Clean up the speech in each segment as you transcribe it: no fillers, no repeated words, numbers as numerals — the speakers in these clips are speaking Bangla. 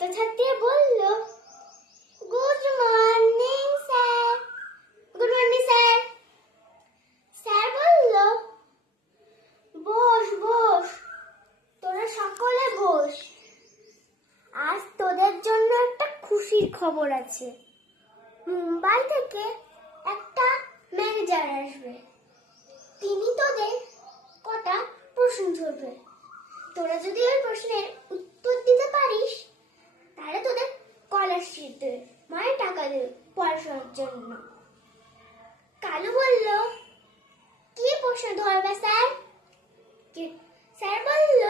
ছাত্রছাত্রী বলল, good morning sir. Good morning sir. Sir বলল, বস বস, তোরা সকলে বস। আজ তোদের জন্য একটা খুশির খবর আছে। মুম্বাই থেকে একটা ম্যানেজার আসবে। তিনি তোদের কটা প্রশ্ন ধরবে। তোরা যদি ওই প্রশ্নের উত্তর দিতে পারিস তাহলে তোদের স্কলারশিপ দেবে, মানে টাকা দেবে পড়াশোনার জন্য। কালু বলল, কি প্রশ্ন ধরবে স্যার? স্যার বলল,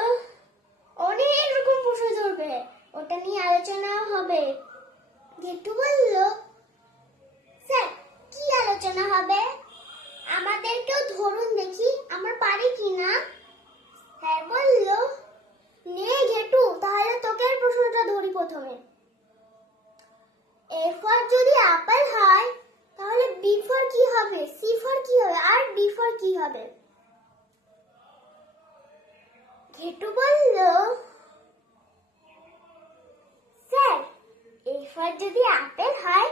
অনেক রকম প্রশ্ন ধরবে, ওটা নিয়ে আলোচনা হবে। গেটু বলল, স্যার কি আলোচনা হবে? আমাদেরকেও ধরুন দেখি, আমরা পারি কিনা। স্যার বলল, নে ঘেটু, তাহলে তোকে প্রশ্নটা ধরি প্রথমে। এ ফর যদি আপেল হয় তাহলে বি ফর কি হবে, সি ফর কি হবে, আর ডি ফর কি হবে? ঘেটু বলল, স্যার এ ফর যদি আপেল হয়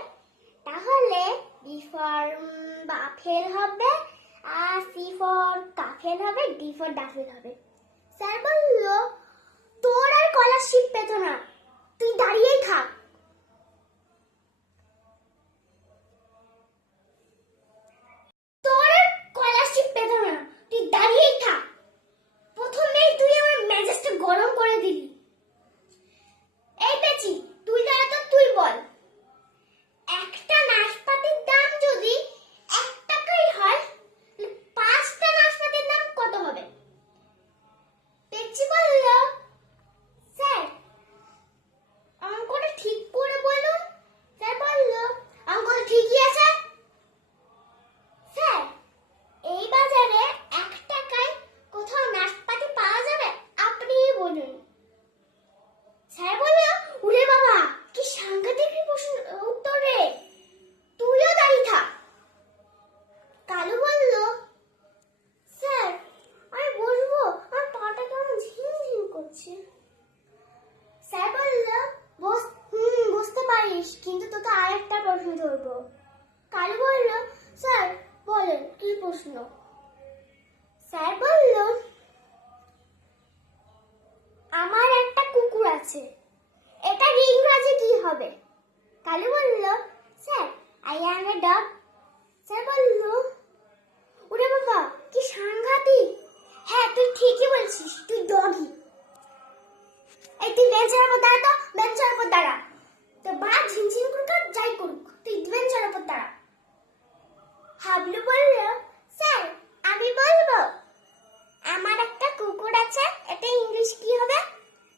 তাহলে বি ফর বাফেল হবে, আর সি ফর কাফেল হবে, ডি ফর ডাফেল হবে। স্যার বলল, তোর আর স্কলারশিপ পেতো না, তুই দাঁড়িয়েই থাক। তোর আর স্কলারশিপ পেতো না, তুই দাঁড়িয়েই থাক। প্রথমেই তুই আমার মেজাজটা গরম করে দিলি। এই পেছি, তুই দাঁড়া তো, তুই বল, একটা নাশপাতির দাম যদি 1 টাকাই হয়, 5টা নাশপাতির দাম কত হবে? পেছি বলল, স্যার অঙ্কটা ঠিক করে বলুন। স্যার বলল, অঙ্কটা ঠিকই আছে। স্যার এই বাজারে 1 টাকায় কোথাও নাশপাতি পাওয়া যাবে? আপনিই বলুন। স্যার বলল, ওরে বাবা, কি সাংঘাতিক উত্তর রে, তুইও দাঁড়িয়ে থাক। কালু বলল, স্যার আমি বসবো, আমার পাটা কেমন ঝিমঝিম করছে। স্যার বলল, বসতে পারিস, কিন্তু তোকে আরেকটা প্রশ্ন ধরবো। কালু বলল, স্যার বলেন কি প্রশ্ন? স্যার বলল, আমার একটা কুকুর আছে, এটার ইংরেজি কি হবে? কালু বলল, sir I am A dog. Sir বলল, ওরে বাবা কি সাংঘাতিক, হ্যাঁ তুই ঠিকই বলছিস, তুই ডগই। এই তুই বেঞ্চের উপর দাঁড়া তো, বেঞ্চের উপর দাঁড়া। তো বা ঝিমঝিম করুক আর যাই করুক, তুই বেঞ্চের উপর দাঁড়া। হাবলু বলল, স্যার আমি বলবো, আমার একটা কুকুর আছে, এটা ইংলিশ কি হবে?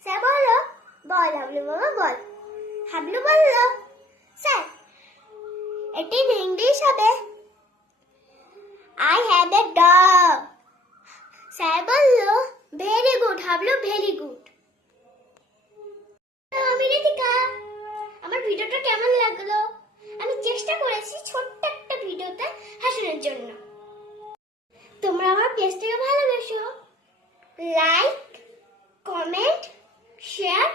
স্যার বলল, বল হাবলু বাবা বল। হাবলু বলল, স্যার এটা ইংলিশ হবে, I have a dog. Sir বলল, very good Hablu, very good. আমি রিতিকা, আমার ভিডিওটা কেমন লাগলো? আমি চেষ্টা করেছি ছোট্ট একটা ভিডিওতে হাসানোর জন্য। তোমরা আমার পেজটাকে ভালোবাসো, লাইক, কমেন্ট, শেয়ার